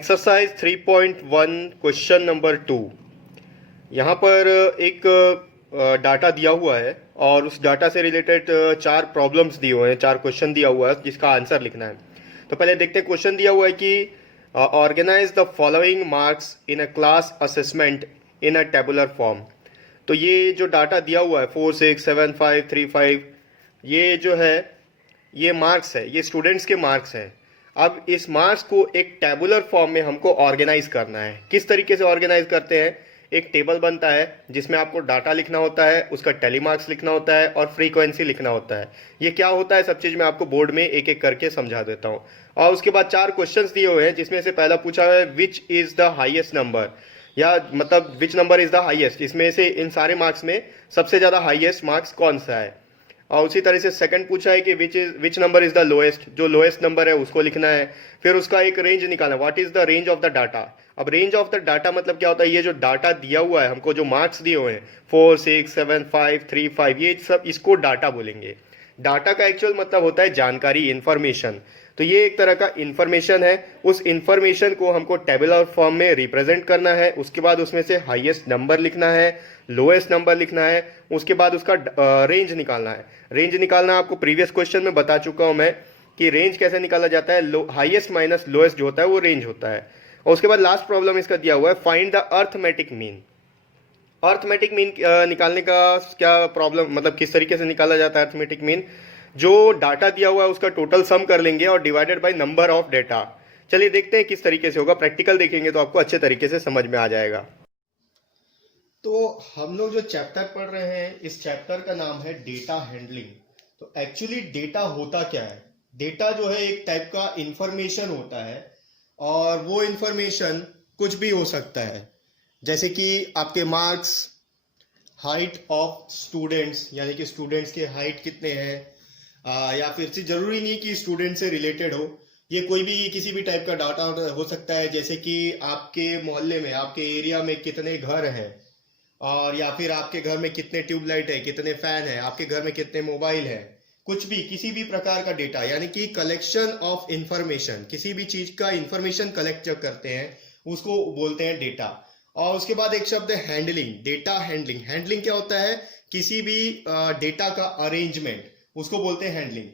Exercise 3.1 question number 2। यहाँ पर एक डाटा दिया हुआ है और उस डाटा से रिलेटेड चार प्रॉब्लम्स दिए हुए हैं, चार क्वेश्चन दिया हुआ है जिसका आंसर लिखना है। तो पहले देखते हैं, क्वेश्चन दिया हुआ है कि organise the following marks in a class assessment in a tabular form. तो ये जो डाटा दिया हुआ है 4, 6, 7, 5, 3, 5, ये जो है ये मार्क्स है, ये स्टूडेंट्स के मार्क्स हैं। अब इस मार्क्स को एक टेबुलर फॉर्म में हमको ऑर्गेनाइज करना है। किस तरीके से ऑर्गेनाइज करते हैं? एक टेबल बनता है जिसमें आपको डाटा लिखना होता है, उसका टेली मार्क्स लिखना होता है और फ्रीक्वेंसी लिखना होता है। ये क्या होता है सब चीज़ मैं आपको बोर्ड में एक एक करके समझा देता हूँ। और उसके बाद चार क्वेश्चंस दिए हुए हैं जिसमें से पहला पूछा हुआ है which is the highest number, या मतलब which number is the highest. इसमें से इन सारे मार्क्स में सबसे ज़्यादा हाईएस्ट मार्क्स कौन सा है। और उसी तरह से सेकंड पूछा है कि which number is the lowest, जो लोएस्ट नंबर है उसको लिखना है। फिर उसका एक रेंज निकालना, what is the range of the data. अब रेंज ऑफ द डाटा मतलब क्या होता है? ये जो डाटा दिया हुआ है हमको, जो मार्क्स दिए हुए हैं 4, 6, 7, 5, 3, 5, ये सब इसको डाटा बोलेंगे। डाटा का एक्चुअल मतलब होता है जानकारी, इंफॉर्मेशन। तो ये एक तरह का इंफॉर्मेशन है। उस इंफॉर्मेशन को हमको टेबुलर फॉर्म में रिप्रेजेंट करना है। उसके बाद उसमें से हाईएस्ट नंबर लिखना है, लोएस्ट नंबर लिखना है, उसके बाद उसका रेंज निकालना है। रेंज निकालना आपको प्रीवियस क्वेश्चन में बता चुका हूं मैं कि रेंज कैसे निकाला जाता है। हाईएस्ट माइनस लोएस्ट जो होता है वो रेंज होता है। और उसके बाद लास्ट प्रॉब्लम इसका दिया हुआ है find the arithmetic mean. Arithmetic mean निकालने का क्या प्रॉब्लम, मतलब किस तरीके से निकाला जाता है अर्थमेटिक मीन? जो डाटा दिया हुआ है उसका टोटल सम कर लेंगे और divided by number of data. चलिए देखते हैं किस तरीके से होगा। प्रैक्टिकल देखेंगे तो आपको अच्छे तरीके से समझ में आ जाएगा। तो हम लोग जो चैप्टर पढ़ रहे हैं, इस चैप्टर का नाम है डेटा हैंडलिंग। तो एक्चुअली डेटा होता क्या है? डेटा जो है एक टाइप का इंफॉर्मेशन होता है और वो इंफॉर्मेशन कुछ भी हो सकता है, जैसे कि आपके मार्क्स, हाइट ऑफ स्टूडेंट्स, यानी कि स्टूडेंट्स के हाइट कितने हैं, या फिर से जरूरी नहीं कि स्टूडेंट से रिलेटेड हो, ये कोई भी किसी भी टाइप का डाटा हो सकता है। जैसे कि आपके मोहल्ले में, आपके एरिया में कितने घर हैं, और या फिर आपके घर में कितने ट्यूबलाइट है, कितने फैन है, आपके घर में कितने मोबाइल है। कुछ भी, किसी भी प्रकार का डेटा, यानी कि कलेक्शन ऑफ इंफॉर्मेशन, किसी भी चीज का इंफॉर्मेशन कलेक्ट जब करते हैं उसको बोलते हैं डेटा। और उसके बाद एक शब्द है हैंडलिंग, डेटा हैंडलिंग। हैंडलिंग क्या होता है? किसी भी डेटा का अरेंजमेंट, उसको बोलते हैं हैंडलिंग।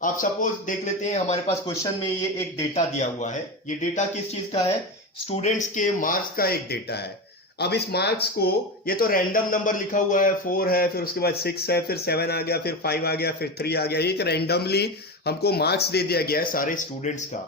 आप सपोज देख लेते हैं, हमारे पास क्वेश्चन में ये एक डेटा दिया हुआ है। ये डेटा किस चीज का है? स्टूडेंट्स के मार्क्स का एक डेटा है। अब इस मार्क्स को, ये तो रैंडम नंबर लिखा हुआ है, 4 है, फिर उसके बाद 6 है, फिर 7 आ गया, फिर 5 आ गया, फिर 3 आ गया। ये रैंडमली हमको मार्क्स दे दिया गया है सारे स्टूडेंट्स का।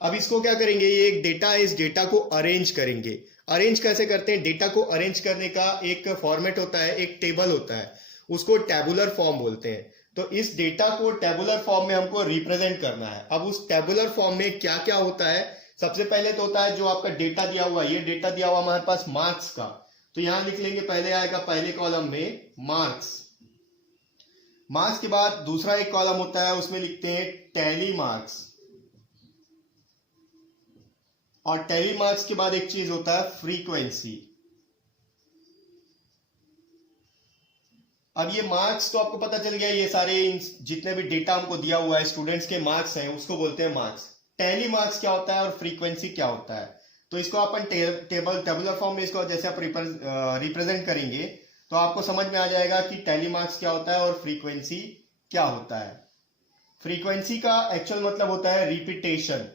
अब इसको क्या करेंगे? ये एक डेटा है, इस डेटा को अरेंज करेंगे। अरेंज कैसे करते हैं? डेटा को अरेंज करने का एक फॉर्मेट होता है, एक टेबल होता है, उसको टेबुलर फॉर्म बोलते हैं। तो इस डेटा को टेबुलर फॉर्म में हमको रिप्रेजेंट करना है। अब उस टेबुलर फॉर्म में क्या क्या होता है? सबसे पहले तो होता है जो आपका डेटा दिया हुआ है, ये डेटा दिया हुआ हमारे पास मार्क्स का, तो यहां लिख लेंगे, पहले आएगा पहले कॉलम में मार्क्स। मार्क्स के बाद दूसरा एक कॉलम होता है, उसमें लिखते हैं टैली मार्क्स। और टैली मार्क्स के बाद एक चीज होता है फ्रीक्वेंसी। अब ये मार्क्स तो आपको पता चल गया, ये सारे जितने भी डेटा हमको दिया हुआ है, स्टूडेंट्स के मार्क्स हैं, उसको बोलते हैं मार्क्स। टैली मार्क्स क्या होता है और फ्रीक्वेंसी क्या होता है? तो इसको अपन टेबुलर फॉर्म में इसको जैसे आप रिप्रेजेंट करेंगे तो आपको समझ में आ जाएगा कि टैली मार्क्स क्या होता है और फ्रीक्वेंसी क्या होता है। फ्रीक्वेंसी का एक्चुअल मतलब होता है रिपीटेशन।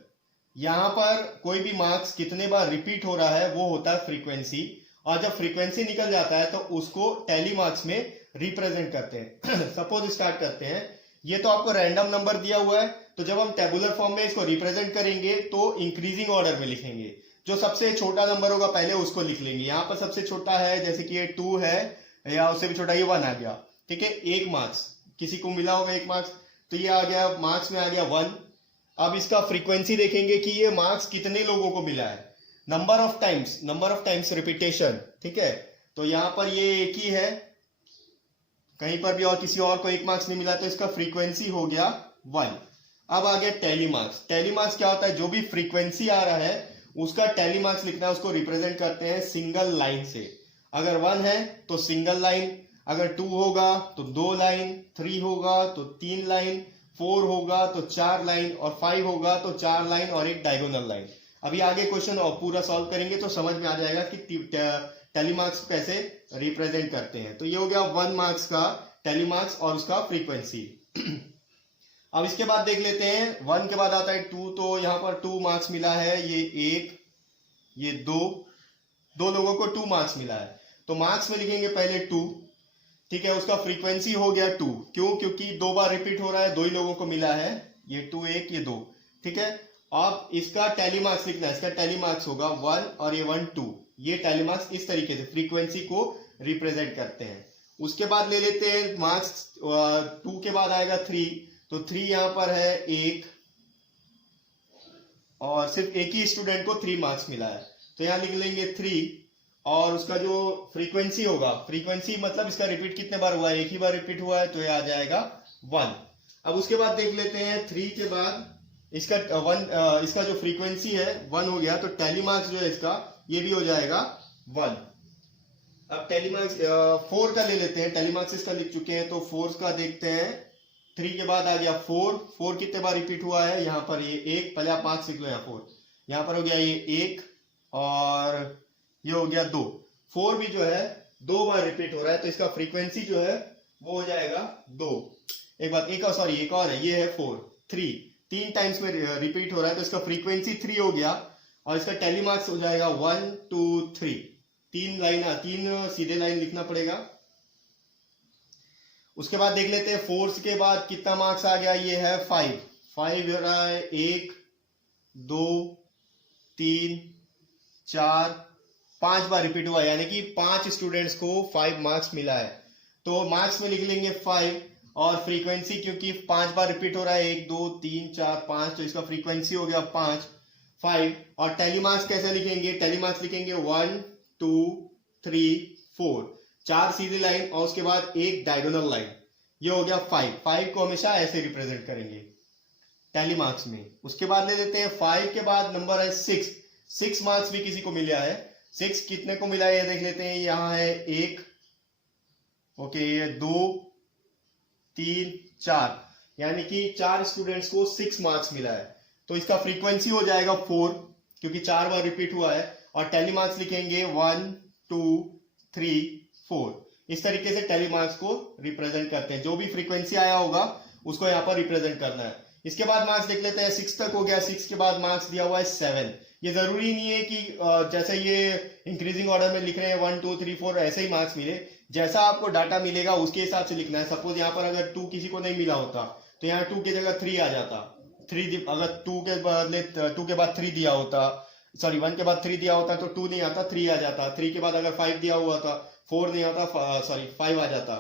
यहां पर कोई भी मार्क्स कितने बार रिपीट हो रहा है वो होता है फ्रीक्वेंसी। और जब फ्रीक्वेंसी निकल जाता है तो उसको टैली मार्क्स में रिप्रेजेंट करते हैं। सपोज स्टार्ट करते हैं, ये तो आपको रैंडम नंबर दिया हुआ है, तो जब हम टेबुलर फॉर्म में इसको रिप्रेजेंट करेंगे तो इंक्रीजिंग ऑर्डर में लिखेंगे। जो सबसे छोटा नंबर होगा पहले उसको लिख लेंगे। यहाँ पर सबसे छोटा है, जैसे कि ये 2 है, या उससे भी छोटा ये 1 आ गया, ठीक है। 1 मार्क्स किसी को मिला होगा, 1 मार्क्स, तो ये आ गया, मार्क्स में आ गया 1। अब इसका फ्रीक्वेंसी देखेंगे कि ये मार्क्स कितने लोगों को मिला है, नंबर ऑफ टाइम्स रिपीटेशन, ठीक है। तो यहाँ पर ये एक ही है, कहीं पर भी और किसी और को 1 मार्क्स नहीं मिला, तो इसका फ्रीक्वेंसी हो गया 1। अब आ गया टैली मार्क्स। टैली मार्क्स क्या होता है? जो भी फ्रीक्वेंसी आ रहा है उसका टैली मार्क्स लिखना है, उसको रिप्रेजेंट करते हैं सिंगल लाइन से। अगर 1 है तो सिंगल लाइन, अगर 2 होगा तो 2 लाइन, 3 होगा तो 3 लाइन, 4 होगा तो 4 लाइन, और 5 होगा तो 4 लाइन और एक डायगोनल लाइन। अभी आगे क्वेश्चन और पूरा सॉल्व करेंगे तो समझ में आ जाएगा कि टैली मार्क्स कैसे रिप्रेजेंट करते हैं। तो ये हो गया 1 मार्क्स का टैली मार्क्स और उसका फ्रीक्वेंसी। अब इसके बाद देख लेते हैं 1 के बाद आता है 2, तो यहाँ पर 2 मार्क्स मिला है, ये 1 ये 2 लोगों को 2 मार्क्स मिला है। तो मार्क्स में लिखेंगे पहले 2, ठीक है। उसका फ्रीक्वेंसी हो गया 2, क्यों? क्योंकि 2 बार रिपीट हो रहा है, 2 ही लोगों को मिला है, ये 2 1 ये 2, ठीक है। अब इसका टैली मार्क्स लिखना है, इसका टैली मार्क्स होगा 1 और ये 1 2, ये टैली मार्क्स इस तरीके से फ्रीक्वेंसी को रिप्रेजेंट करते हैं। उसके बाद ले लेते हैं मार्क्स, 2 के बाद आएगा 3, तो 3 यहां पर है 1 और सिर्फ एक ही स्टूडेंट को 3 मार्क्स मिला है, तो यहां लिख लेंगे 3 और उसका जो फ्रीक्वेंसी होगा, फ्रीक्वेंसी मतलब इसका रिपीट कितने बार हुआ है, एक ही बार रिपीट हुआ है, तो ये आ जाएगा 1। अब उसके बाद देख लेते हैं 3 के बाद इसका इसका जो फ्रीक्वेंसी है 1 हो गया, तो टैली मार्क्स जो है इसका ये भी हो जाएगा 1। अब टैली मार्क्स 4 का ले लेते हैं, टैली मार्क्स इसका लिख चुके हैं, तो 4 का देखते हैं। 3 के बाद आ गया 4 कितने बार रिपीट हुआ है, यहाँ पर ये 1, पहले आप 5 लिख लो, यहाँ 4, यहाँ पर हो गया ये 1 और ये हो गया 2। 4 भी जो है 2 बार रिपीट हो रहा है, तो इसका फ्रीक्वेंसी जो है वो हो जाएगा 2। एक बात एक और है, ये है 3 टाइम्स में रिपीट हो रहा है, तो इसका फ्रीक्वेंसी 3 हो गया और इसका टैली मार्क्स हो जाएगा 1 2 3। 3 सीधे लाइन लिखना पड़ेगा। उसके बाद देख लेते हैं 4 के बाद कितना मार्क्स आ गया, ये है 5 हो रहा है, 1 2 3 4 5 बार रिपीट हुआ, यानी कि 5 स्टूडेंट्स को 5 मार्क्स मिला है। तो मार्क्स में लिख लेंगे 5 और फ्रीक्वेंसी क्योंकि 5 बार रिपीट हो रहा है, 1 2 3 4 5, तो इसका फ्रीक्वेंसी हो गया 5। और टैली मार्क्स कैसे लिखेंगे, टैली मार्क्स लिखेंगे 1 2 3 4, 4 सीधी लाइन और उसके बाद एक डायगोनल लाइन, ये हो गया 5 को हमेशा ऐसे रिप्रेजेंट करेंगे टैली मार्क्स में। उसके बाद ले लेते हैं 5 के बाद नंबर है 6 मार्क्स भी किसी को मिला है। 6 कितने को मिला है ये देख लेते हैं, यहाँ है 1 ओके, ये 2 3 4, यानी कि 4 स्टूडेंट्स को 6 मार्क्स मिला है। तो इसका फ्रीक्वेंसी हो जाएगा 4 क्योंकि 4 बार रिपीट हुआ है, और टैली मार्क्स लिखेंगे 1 2 3 4। इस तरीके से टैली मार्क्स को रिप्रेजेंट करते हैं, जो भी फ्रीक्वेंसी आया होगा उसको यहाँ पर रिप्रेजेंट करना है। इसके बाद मार्क्स देख लेते हैं, 6 तक हो गया। 6 के बाद मार्क्स दिया हुआ है 7। ये जरूरी नहीं है कि जैसे ये इंक्रीजिंग ऑर्डर में लिख रहे हैं 1 2 3 4 ऐसे ही मार्क्स मिले, जैसा आपको डाटा मिलेगा उसके हिसाब से लिखना है। सपोज यहाँ पर अगर 2 किसी को नहीं मिला होता तो यहाँ 2 की जगह 3 आ जाता। 3 अगर 2 के बदले 2 के बाद 3 दिया होता, सॉरी 1 के बाद 3 दिया होता तो 2 नहीं आता, 3 आ जाता। 3 के बाद अगर 5 दिया हुआ था 4 नहीं आता, सॉरी 5 आ जाता।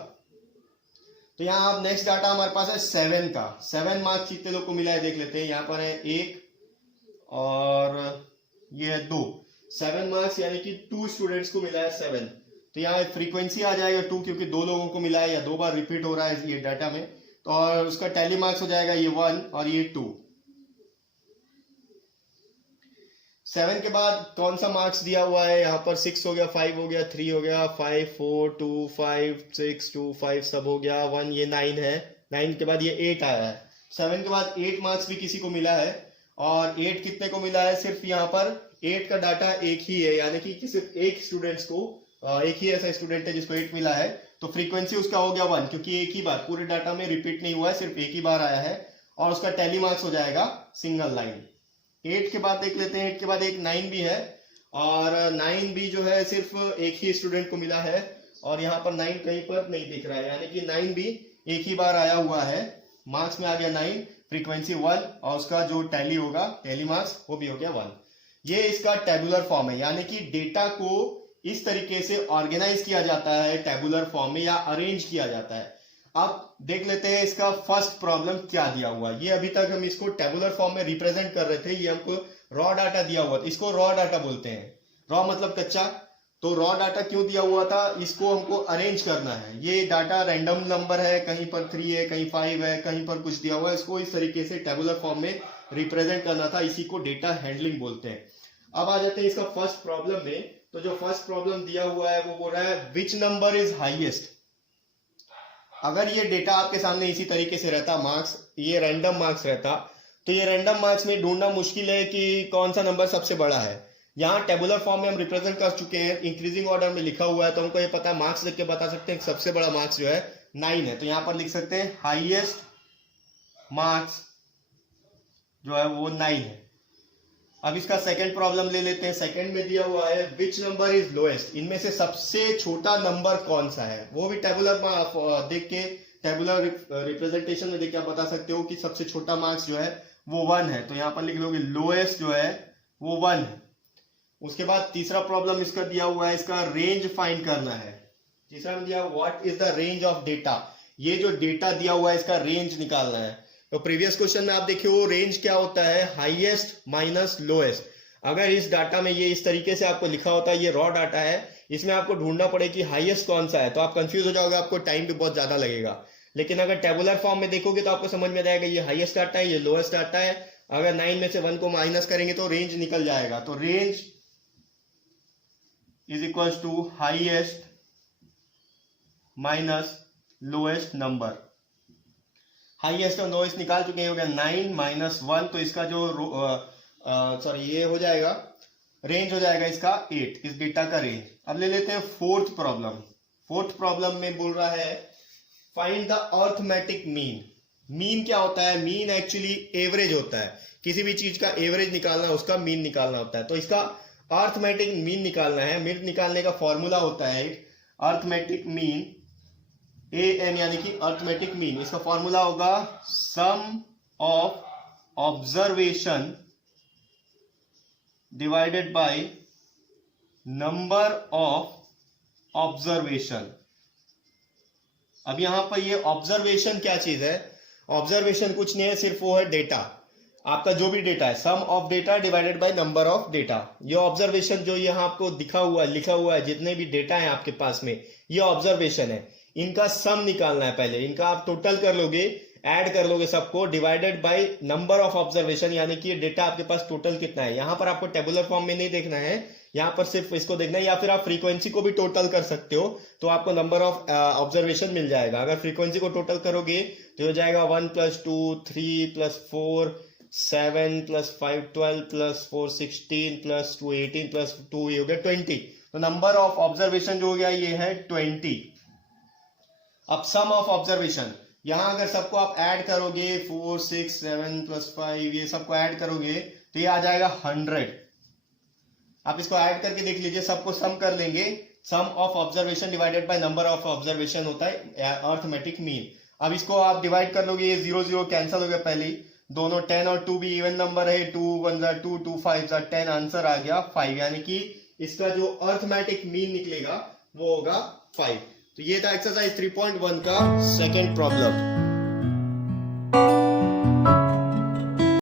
तो यहाँ अब नेक्स्ट डाटा हमारे पास है 7 का। 7 मार्क्स कितने लोग को मिला है देख लेते हैं। यहाँ पर है 1 और ये है 2। 7 मार्क्स यानी कि 2 स्टूडेंट्स को मिला है 7। तो यहाँ फ्रीक्वेंसी आ जाएगा 2 क्योंकि 2 लोगों को मिला है या 2 बार रिपीट हो रहा है ये डाटा में। तो और उसका टैली मार्क्स हो जाएगा ये 1 और ये 2। 7 के बाद कौन सा मार्क्स दिया हुआ है, यहाँ पर 6 हो गया, 5 हो गया, 3 हो गया, 5 4 2 5 6 2 5 सब हो गया, 1 ये 9 है। 9 के बाद ये 8 आया है। 7 के बाद 8 मार्क्स भी किसी को मिला है, और 8 कितने को मिला है, सिर्फ यहाँ पर 8 का डाटा एक ही है, यानी कि सिर्फ एक स्टूडेंट्स को, एक ही ऐसा स्टूडेंट है जिसको 8 मिला है। तो फ्रीक्वेंसी उसका हो गया 1 क्योंकि एक ही बार पूरे डाटा में रिपीट नहीं हुआ है, सिर्फ एक ही बार आया है, और उसका टैली मार्क्स हो जाएगा सिंगल लाइन। 8 के बाद देख लेते हैं, 8 के बाद एक 9 भी है, और 9 भी जो है सिर्फ एक ही स्टूडेंट को मिला है, और यहाँ पर 9 कहीं पर नहीं दिख रहा है, यानी कि 9 भी एक ही बार आया हुआ है। मार्क्स में आ गया 9, फ्रीक्वेंसी 1, और उसका जो टैली होगा, टैली मार्क्स, वो भी हो गया 1। ये इसका टेबुलर फॉर्म है, यानी कि डेटा को इस तरीके से ऑर्गेनाइज किया जाता है टेबुलर फॉर्म में, या अरेंज किया जाता है। अब देख लेते हैं इसका फर्स्ट प्रॉब्लम क्या दिया हुआ। ये अभी तक हम इसको टेबुलर फॉर्म में रिप्रेजेंट कर रहे थे, ये हमको रॉ डाटा दिया हुआ था, इसको रॉ डाटा बोलते हैं। रॉ मतलब कच्चा, तो रॉ डाटा क्यों दिया हुआ था, इसको हमको अरेंज करना है। ये डाटा रैंडम नंबर है, कहीं पर 3 है, कहीं 5 है, कहीं पर कुछ दिया हुआ है, इसको इस तरीके से टेबुलर फॉर्म में रिप्रेजेंट करना था, इसी को डेटा हैंडलिंग बोलते हैं। अब आ जाते हैं इसका फर्स्ट प्रॉब्लम में। तो जो फर्स्ट प्रॉब्लम दिया हुआ है वो बोल रहा है विच नंबर इज हाईएस्ट। अगर ये डेटा आपके सामने इसी तरीके से रहता, मार्क्स ये रैंडम मार्क्स रहता, तो ये रैंडम मार्क्स में ढूंढना मुश्किल है कि कौन सा नंबर सबसे बड़ा है। यहाँ टेबुलर फॉर्म में हम रिप्रेजेंट कर चुके हैं, इंक्रीजिंग ऑर्डर में लिखा हुआ है, तो हमको ये पता है, मार्क्स देख के बता सकते हैं कि सबसे बड़ा मार्क्स जो है 9 है। तो यहाँ पर लिख सकते हैं हाईएस्ट मार्क्स जो है वो 9 है। अब इसका सेकंड प्रॉब्लम ले लेते हैं। सेकंड में दिया हुआ है विच नंबर इज लोएस्ट, इनमें से सबसे छोटा नंबर कौन सा है। वो भी टेबुलर देख के, टेबुलर रिप्रेजेंटेशन में देख के आप बता सकते हो कि सबसे छोटा मार्क्स जो है वो 1 है। तो यहाँ पर लिख लोगे लोएस्ट जो है वो 1 है। उसके बाद तीसरा प्रॉब्लम इसका दिया हुआ है, इसका रेंज फाइंड करना है। तीसरा में दिया what is the range of data, ये जो डेटा दिया हुआ है इसका रेंज निकालना है। तो प्रीवियस क्वेश्चन में आप देखिए वो रेंज क्या होता है, हाईएस्ट माइनस लोएस्ट। अगर इस डाटा में ये इस तरीके से आपको लिखा होता है, ये रॉ डाटा है, इसमें आपको ढूंढना पड़े कि हाईएस्ट कौन सा है, तो आप कंफ्यूज हो जाओगे, आपको टाइम भी बहुत ज्यादा लगेगा। लेकिन अगर टेबुलर फॉर्म में देखोगे तो आपको समझ में जाएगा ये हाईएस्ट डाटा है, ये लोएस्ट डाटा है। अगर 9 में से 1 को माइनस करेंगे तो रेंज निकल जाएगा। तो range is equal to highest minus lowest number. Highest और लोएस्ट निकाल चुके हैं, हो गया 9 माइनस 1, तो इसका जो सॉरी ये हो जाएगा, रेंज हो जाएगा इसका 8, इस डेटा का रेंज। अब ले लेते हैं फोर्थ प्रॉब्लम। फोर्थ प्रॉब्लम में बोल रहा है find the arithmetic mean. Mean क्या होता है, मीन एक्चुअली एवरेज होता है, किसी भी चीज का एवरेज निकालना, उसका मीन निकालना होता है। तो इसका अर्थमेटिक मीन निकालना है। मीन निकालने का फॉर्मूला होता है अर्थमेटिक मीन, AM यानी कि अर्थमेटिक मीन। इसका फॉर्मूला होगा sum of observation divided by number of observation. अब यहां पर ये ऑब्जर्वेशन क्या चीज है, ऑब्जर्वेशन कुछ नहीं है, सिर्फ वो है डेटा, आपका जो भी डेटा है, sum of data divided by number of data. ये ऑब्जर्वेशन जो यहाँ आपको दिखा हुआ है, लिखा हुआ है, जितने भी डेटा है आपके पास में, ये ऑब्जर्वेशन है। इनका सम निकालना है पहले, इनका आप टोटल कर लोगे, ऐड कर लोगे सबको, divided by number of observation, यानी कि ये डेटा आपके पास टोटल कितना है। यहां पर आपको टेबुलर फॉर्म में नहीं देखना है, यहां पर सिर्फ इसको देखना है, या फिर आप फ्रीक्वेंसी को भी टोटल कर सकते हो, तो आपको नंबर ऑफ ऑब्जर्वेशन मिल जाएगा। अगर फ्रीक्वेंसी को टोटल करोगे तो हो जाएगा 1 + 2 3 + 4 7 + 5 12 + 4 16 + 2 18 + 2 ये हो गया 20। तो नंबर ऑफ ऑब्जर्वेशन जो हो गया ये है 20। अब सम ऑफ ऑब्जर्वेशन, यहां अगर सबको आप ऐड करोगे 4 6 7 + 5 ये सबको ऐड करोगे तो ये आ जाएगा 100। आप इसको ऐड करके देख लीजिए, सबको सम कर लेंगे, sum of observation divided by number of observation होता है अर्थमेटिक मीन। अब इसको आप डिवाइड कर लोगे, ये 0 0 कैंसिल हो गया, पहले दोनों 10 और 2 भी इवन नंबर है, 2 1 = 2 2 5 = 10, आंसर आ गया 5, यानी कि इसका जो अर्थमेटिक मीन निकलेगा वो होगा 5। तो ये था एक्सरसाइज 3.1 का सेकंड प्रॉब्लम।